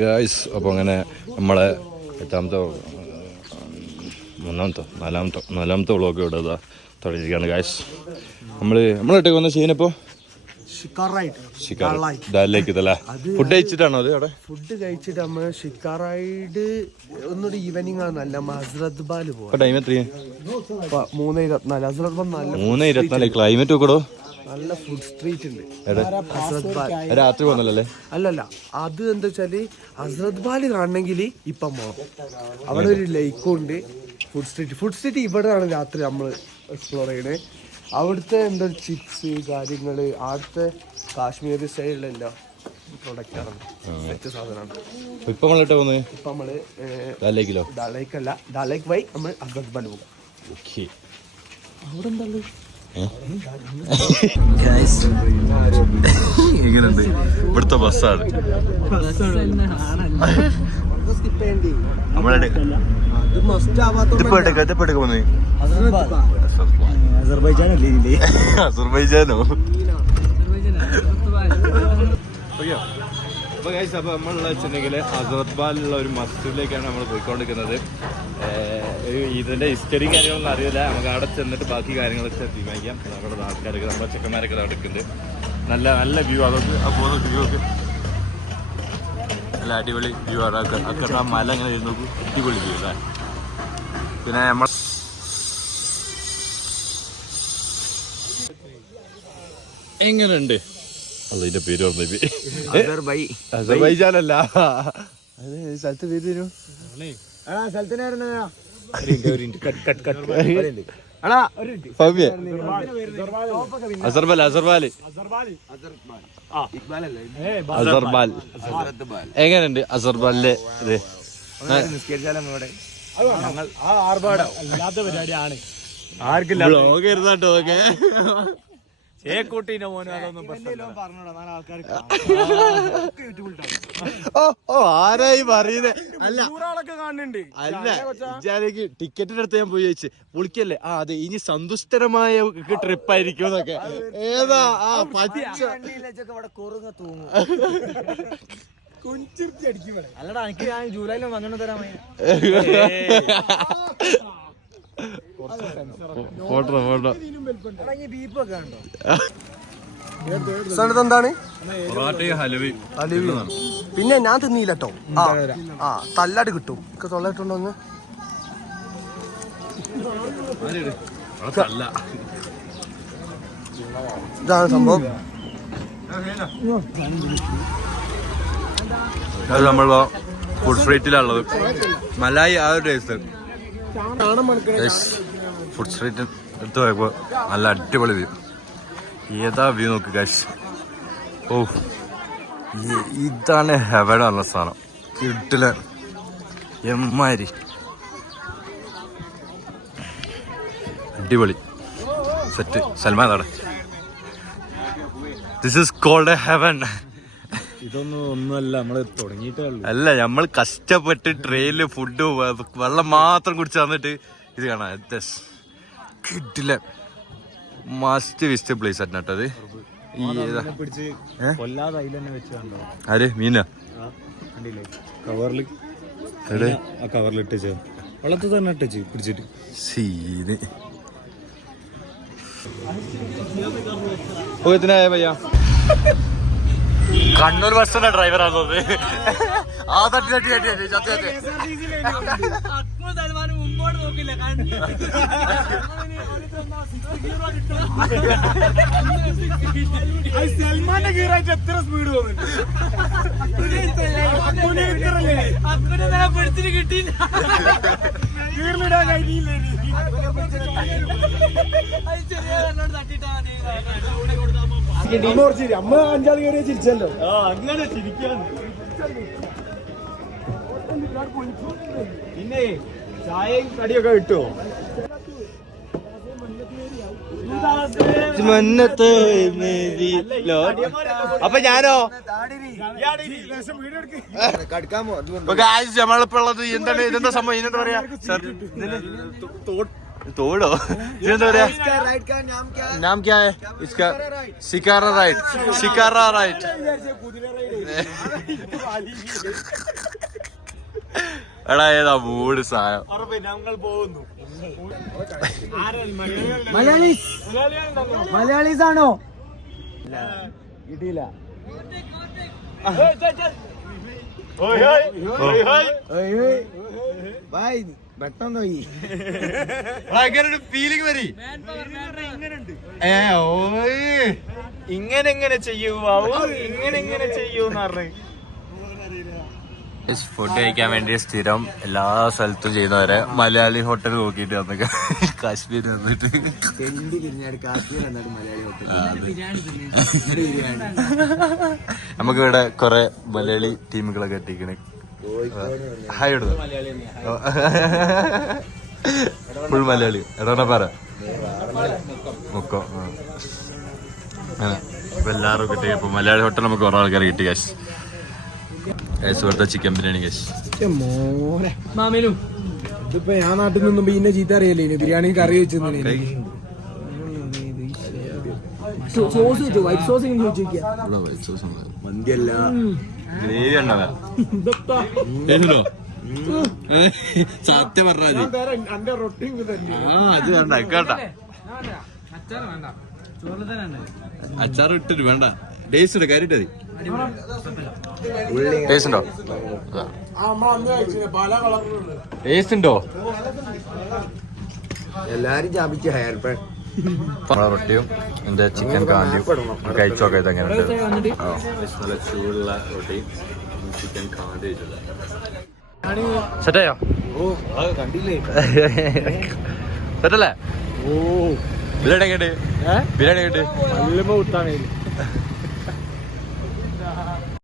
Guys അപ്പോൾ അങ്ങനെ നമ്മളെ നാലാമത്തെ വ്ളോഗ് ഇവിടെ ഇതാ തുടങ്ങിയിരിക്കുകയാണ് ഗായ്സ്. നമ്മളിട്ടേക്ക് വന്ന സീനിപ്പോൾ ഡാലിലേക്ക് ഇതല്ലേ ഫുഡ് കഴിച്ചിട്ടാണോ അത് അവിടെ? ഫുഡ് കഴിച്ചിട്ട് നമ്മൾ ഷിക്കാറൈഡ് ഒന്നൊരു ഈവനിങ് ആണ്. നല്ല ഹസ്രത് ബാല് പോവാം. ടൈം എത്രയാ? 3:24. ഹസ്രത് ബാൽ നല്ല 3:24. ക്ലൈമറ്റ് നോക്കടോ, നല്ല ഫുഡ് സ്ട്രീറ്റ് ഉണ്ട്. രാത്രി പോകുന്നല്ലേ? അല്ലല്ല, അത് എന്താ വെച്ചാല് ഹസ്രത് ബാല് കാണണമെങ്കിൽ ഇപ്പം പോകണം. അവിടെ ഒരു ലേക്കും ഉണ്ട്. ഫുഡ് സ്ട്രീറ്റ് ഇവിടെയാണ് രാത്രി നമ്മൾ എക്സ്പ്ലോർ ചെയ്യണേ. അവിടുത്തെ എന്താ ചിപ്സ് കാര്യങ്ങള്, അവിടുത്തെ കാശ്മീരി സ്റ്റൈലിലെല്ലാം പ്രൊഡക്റ്റാണ്, സെറ്റ് സാധനമാണ്. ഇപ്പൊ നമ്മള് ഡാലേക്കല്ല, ഡാലേക്ക് വഴി നമ്മൾ ഹസ്രത് ബാൽ പോകും. അവിടെ എന്താ എങ്ങനെയുണ്ട് ഇവിടുത്തെ ബസ്സാണ്? അസർബൈജാനോ? അപ്പോൾ ഗൈസ്, അപ്പോൾ നമ്മളുള്ള വെച്ചിട്ടുണ്ടെങ്കിൽ ഹസ്രത് ബാലുള്ള ഒരു മസ്ജിദിലേക്കാണ് നമ്മൾ പോയിക്കൊണ്ടിരിക്കുന്നത്. ഇതിൻ്റെ ഹിസ്റ്ററിയും കാര്യങ്ങളൊന്നും അറിയില്ല. നമുക്ക് അവിടെ ചെന്നിട്ട് ബാക്കി കാര്യങ്ങളൊക്കെ തീരുമാനിക്കാം. നമ്മുടെ ആൾക്കാരൊക്കെ, നമ്മുടെ ചെക്കന്മാരൊക്കെ അവിടെ എടുക്കുന്നുണ്ട്. നല്ല നല്ല വ്യൂ, അതൊക്കെ ആ പോകുന്ന വ്യൂ ഒക്കെ നല്ല അടിപൊളി വ്യൂ ആണ്. അക്കടെ ആ മല അങ്ങനെ ഇരുന്ന് നോക്കും, അടിപൊളി വ്യൂ അല്ലേ. പിന്നെ നമ്മൾ എങ്ങനെയുണ്ട്? അതിന്റെ പേര് പറഞ്ഞു, അസർബൈജാനല്ല, അത് സ്ഥലത്ത് പേര് തരും. എങ്ങനെയുണ്ട് അസർബാലിലെ ഇത്? പരിപാടിയാണ്. ആരായി പറയുന്നേ? അല്ല ഇജാലേക്ക് ടിക്കറ്റിനടുത്ത് ഞാൻ പോയി ചോദിച്ചു, പൊളിക്കല്ലേ? അതെ, ഇനി സന്തുഷ്ടരമായ ട്രിപ്പായിരിക്കും എന്നൊക്കെ. ഏതാ ആ പച്ച അല്ലടാ, എനിക്ക് ഞാൻ ജൂലൈയിൽ വന്നോണ്ട് തരാൻ ഫോട്ടോ സ്ഥലത്ത് എന്താണ്? ഹലുവ. പിന്നെ ഞാൻ തിന്നില്ലട്ടോ. ആ തല്ലാട് കിട്ടും. തൊള്ളയിട്ടുണ്ടോന്ന് ഇതാണ് സംഭവം. അത് നമ്മൾ ഫുഡ് സ്ട്രീറ്റിലുള്ളത്. മലായി ആ ഒരു ടേസ്റ്റ്. ഫുഡ് സ്ട്രീറ്റ് എടുത്ത് പോയപ്പോൾ നല്ല അടിപൊളി വ്യൂ. ഏതാ വ്യൂ നോക്ക് ഗൈസ്. ഓ, ഇതാണ് ഹെവൻ പറഞ്ഞ സാധനം. കിട്ടില്ല എമ്മാരി അടിപൊളി സെറ്റ്. സൽമാൻ അവിടെ. This is called a heaven. ഒന്നുമല്ല, നമ്മള് തുടങ്ങിയിട്ടേ ഉള്ളൂ. അല്ല, നമ്മൾ കഷ്ടപ്പെട്ട് ട്രെയിനില് ഫുഡ് വെള്ളം മാത്രം കുടിച്ച് തന്നിട്ട് ഇത് കാണാം. കിട്ടില്ല, മസ്റ്റ് വിസിറ്റ് പ്ലേസ് ആണ് കേട്ടോ അത്. ആര് മീനാ കവറിലിട്ട് വെള്ളത്തിൽ തന്നെ ഇട്ടു പിടിച്ചിട്ട് സീന്. ഓ, ഭയ്യ കണ്ണൂർ ബസ്സിന്റെ ഡ്രൈവറാണ് തോന്നുന്നത്. ആ തട്ടി തട്ടി തട്ടി തട്ടി ചത്തി തട്ടി. സൽമാന്റെ ഗീറായിട്ട് എത്ര സ്പീഡ് പിടിച്ചിട്ട് കിട്ടിയില്ല. ഗീറിലിടാൻ കഴിഞ്ഞില്ലേ? അമ്മ 5 ആൾ കയറിയ ചിരിച്ചല്ലോ. അങ്ങനെ ചിരിക്കാൻ. പിന്നെ ചായയും കടിയൊക്കെ കിട്ടുമോ? അപ്പൊ ഞാനോ നമ്മളിപ്പോ ഉള്ളത് എന്താണ്? ഇതെന്താ സംഭവം? ഇതെന്താ പറയാ? തോടോ ഇതെന്താ പറയാ നാം ക്യാ ഹൈ ഇസ്കാ ശിക്കാര റൈഡ് ശിക്കാര റൈഡ് എടാ ഏതാ മൂട് സാധനം ഞങ്ങൾ പോകുന്നു മലയാളീസ് ആണോ കിട്ടിയില്ല പെട്ടെന്ന് പോയി ഫീലിംഗ് വരി ഇങ്ങനെ ചെയ്യൂ ഇങ്ങനെ ചെയ്യൂന്ന് പറഞ്ഞു. ഫുഡ് കഴിക്കാൻ വേണ്ടി സ്ഥിരം എല്ലാ സ്ഥലത്തും ചെയ്യുന്നവരെ മലയാളി ഹോട്ടൽ നോക്കിയിട്ട് വന്നൊക്കെ കാശ്മീർ വന്നിട്ട് നമുക്കിവിടെ കുറെ മലയാളി ടീമുകളൊക്കെ എത്തിക്കണേ. ഹായ് ഇടുന്നു ഫുൾ മലയാളി എടാ പറ മുക്കോ ഇപ്പൊ എല്ലാവരും കിട്ടി. ഇപ്പൊ മലയാളി ഹോട്ടൽ നമുക്ക് കുറെ ആൾക്കാർ കിട്ടി. കാശ് ഇവിടുത്തെ ചിക്കൻ ബിരിയാണി കാശ് മാമേലും ഇതിപ്പോ ഞാൻ നാട്ടിൽ നിന്നും പിന്നെ ചീത്ത അറിയല്ലേ ബിരിയാണി കറി വെച്ചു സോസ് വെച്ചു വൈറ്റ് സോസ് മന്തിയല്ല ഗ്രേവി ഉണ്ടോ സത്യം പറഞ്ഞാൽ അത് വേണ്ട കേട്ടാ അച്ചാർ ഇട്ടിട്ട് വേണ്ട ടേസ്റ്റ് കാര്യട്ട് മതി. ടേസ്റ്റ് ഉണ്ടോ ടേസ്റ്റ് ഉണ്ടോ എല്ലാരും ചാപിച്ച ഹെയർ റൊട്ടിയും എന്റെ ചിക്കൻ കാന്തിയും കഴിച്ചോക്കെ ഇതെങ്ങനെ നല്ല ചൂടുള്ള റൊട്ടിയും ചിക്കൻ കാന്തി സെറ്റായോ കണ്ടില്ലേ സെറ്റല്ലേ ബിരിയാണി കേട്ട് ബിരിയാണി കേട്ട് നല്ല കുത്താണേ